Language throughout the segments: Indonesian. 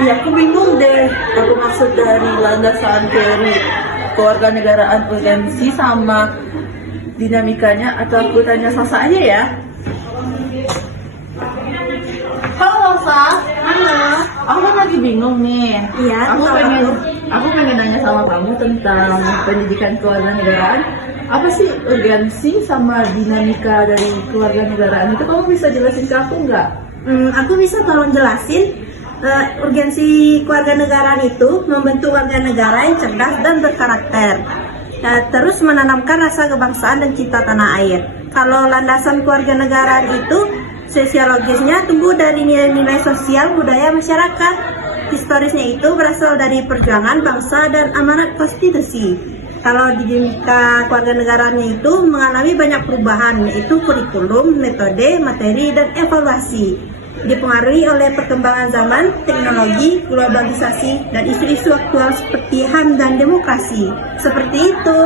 Iya, aku bingung deh. Aku maksud dari landasan teori kewarganegaraan urgensi sama dinamikanya, atau aku tanya Sasa aja ya. Halo Sa. Halo. Aku kan lagi bingung nih. Iya, Aku pengen nanya sama kamu tentang pendidikan kewarganegaraan. Apa sih urgensi sama dinamika dari kewarganegaraan itu? Kamu bisa jelasin ke aku nggak? Aku bisa tolong jelasin. Urgensi kewarganegaraan itu membentuk warga negara yang cerdas dan berkarakter. Terus menanamkan rasa kebangsaan dan cinta tanah air. Kalau landasan kewarganegaraan itu sosiologisnya tumbuh dari nilai-nilai sosial budaya masyarakat. Historisnya itu berasal dari perjuangan bangsa dan amanat konstitusi. Kalau di dinamika kewarganegaraannya itu mengalami banyak perubahan, yaitu kurikulum, metode, materi, dan evaluasi. Dipengaruhi oleh perkembangan zaman, teknologi, globalisasi, dan isu-isu aktual seperti HAM dan demokrasi. Seperti itu.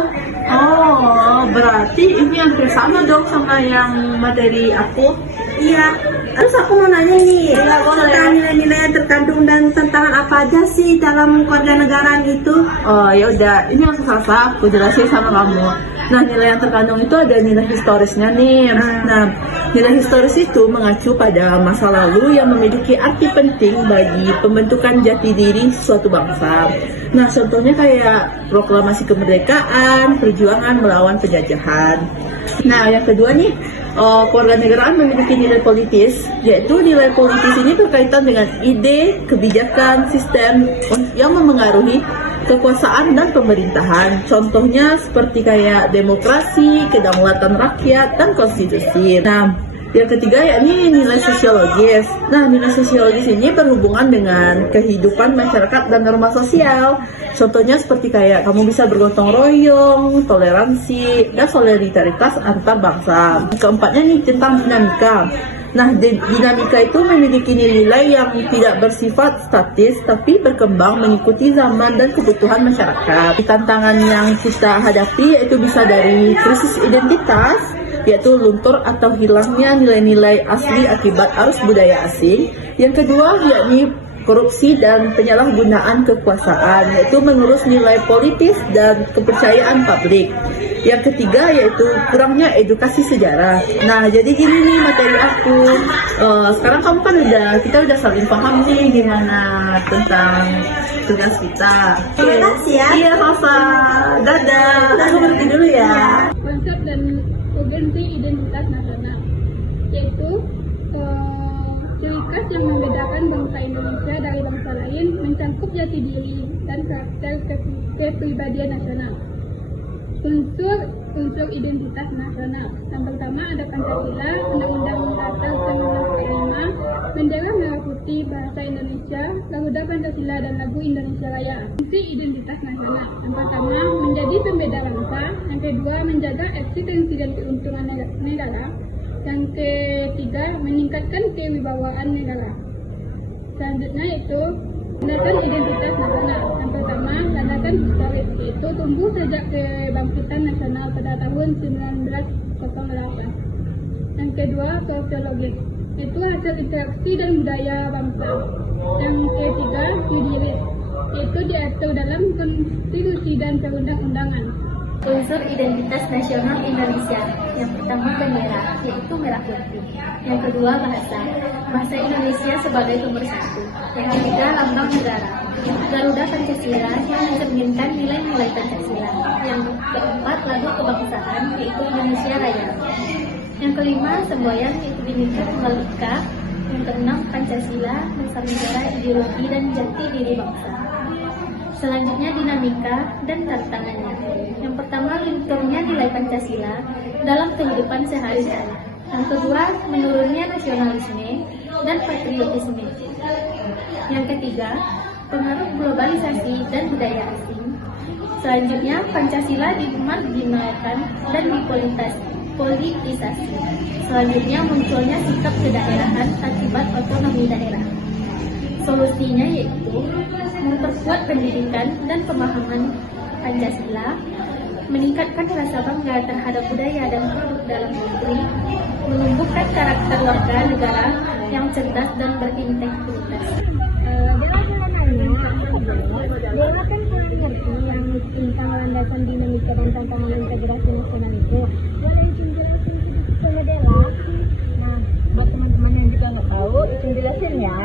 Oh, berarti ini hampir sama dong sama yang materi aku. Iya. Terus aku mau nanya nih, tentang nilai-nilai yang terkandung dan tantangan apa aja sih dalam kewarganegaraan itu? Oh ya udah, ini langsung Sasa, aku jelasin sama kamu. Nah, nilai yang terkandung itu ada nilai historisnya nih. Nah, nilai historis itu mengacu pada masa lalu yang memiliki arti penting bagi pembentukan jati diri suatu bangsa. Nah, contohnya kayak proklamasi kemerdekaan, perjuangan melawan penjajahan. Nah, yang kedua nih, kewarganegaraan memiliki nilai politis, yaitu nilai politis ini berkaitan dengan ide, kebijakan, sistem yang memengaruhi kekuasaan dan pemerintahan. Contohnya seperti kayak demokrasi, kedaulatan rakyat, dan konstitusi. Nah, yang ketiga yakni nilai sosiologis. Nah, nilai sosiologis ini berhubungan dengan kehidupan masyarakat dan norma sosial. Contohnya seperti kayak kamu bisa bergotong royong, toleransi, dan solidaritas antar bangsa. Keempatnya nih tentang dinamika. Nah, dinamika itu memiliki nilai yang tidak bersifat statis, tapi berkembang mengikuti zaman dan kebutuhan masyarakat. Tantangan yang kita hadapi itu bisa dari krisis identitas, yaitu luntur atau hilangnya nilai-nilai asli akibat arus budaya asing. Yang kedua, yakni korupsi dan penyalahgunaan kekuasaan, yaitu mengurus nilai politis dan kepercayaan publik. Yang ketiga yaitu kurangnya edukasi sejarah. Nah, jadi gini nih materi aku. Sekarang kamu kan kita udah saling paham nih gimana tentang tugas kita. Terima kasih ya. Iya, Sasa. Dadah. Aku pergi dulu ya. Konsep dan urgensi identitas nasional, yaitu ciri khas yang membedakan bangsa Indonesia dari bangsa lain, mencakup jati diri dan karakter kepribadian nasional. Unsur identitas nasional. Yang pertama ada Pancasila, Undang-Undang Dasar 1945, bendera merah putih, bahasa Indonesia, Garuda Pancasila, dan lagu Indonesia Raya. Fungsi identitas nasional. Yang pertama menjadi pembeda bangsa. Yang kedua menjaga eksistensi dan keuntungan negara. Yang ketiga meningkatkan kewibawaan negara. Selanjutnya yaitu landasan identitas nasional. Yang pertama, landasan historis, yaitu tumbuh sejak kebangkitan nasional pada tahun 1908. Yang kedua, sosiologis, yaitu hasil interaksi dan budaya bangsa. Yang ketiga, juridis, yaitu diatur dalam konstitusi dan perundang-undangan. Unsur identitas nasional Indonesia. Yang pertama bendera, yaitu merah putih. Yang kedua bahasa Indonesia sebagai nomor satu. Yang ketiga lambang negara, Garuda Pancasila yang mencerminkan nilai-nilai Pancasila. Yang keempat lagu kebangsaan, yaitu Indonesia Raya. Yang kelima semboyan, yaitu Bhinneka Tunggal Ika. Yang keenam Pancasila, Nusa Negara, ideologi dan jati diri bangsa. Selanjutnya dinamika dan tantangannya. Yang pertama, lunturnya nilai Pancasila dalam kehidupan sehari-hari. Yang kedua, menurunnya nasionalisme dan patriotisme. Yang ketiga, pengaruh globalisasi dan budaya asing. Selanjutnya, Pancasila dimarginalkan dan dipolitisasi. Selanjutnya, munculnya sikap kedaerahan akibat otonomi daerah. Solusinya yaitu memperkuat pendidikan dan pemahaman Pancasila, meningkatkan rasa bangga terhadap budaya dan produk dalam negeri, menumbuhkan karakter warga negara yang cerdas dan berintegritas. Jalan-jalan Dewa kan kurang ngerti yang tentang landasan dinamika dan tantangan integrasi nasional itu. Boleh izin jelasin sama Dela? Nah, buat teman-teman yang juga nggak tahu, izin jelasin ya.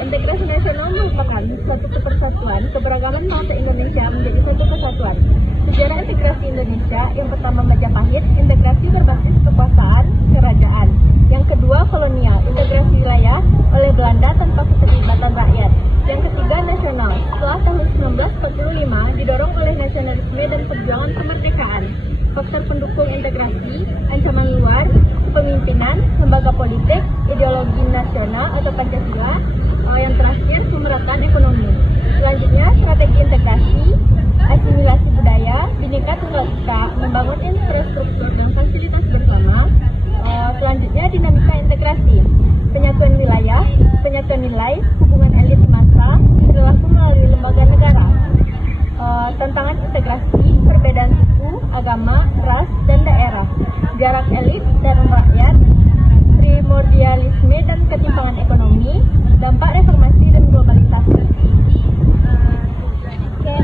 Integrasi nasional merupakan suatu kepersatuan keberagaman bangsa Indonesia menjadi satu kesatuan. Sejarah integrasi Indonesia, yang pertama Majapahit, integrasi berbasis kekuasaan kerajaan. Yang kedua kolonial, integrasi wilayah oleh Belanda tanpa keterlibatan rakyat. Yang ketiga nasional, setelah tahun 1945 didorong oleh nasionalisme dan perjuangan kemerdekaan. Faktor pendukung integrasi, ancaman luar, kepemimpinan, lembaga politik, ideologi nasional atau Pancasila. Yang terakhir, pemerataan ekonomi. Selanjutnya, strategi integrasi, asimilasi budaya, Bhinneka Tunggal Ika, membangun infrastruktur dan fasilitas bersama. Selanjutnya, dinamika integrasi, penyatuan wilayah, penyatuan nilai, hubungan elit massa, perilaku melalui lembaga negara. Tantangan integrasi, perbedaan suku, agama, ras, dan daerah, jarak elit dan rakyat, primordialisme dan ketimpangan ekonomi, dampak reformasi dan globalisasi. Oke,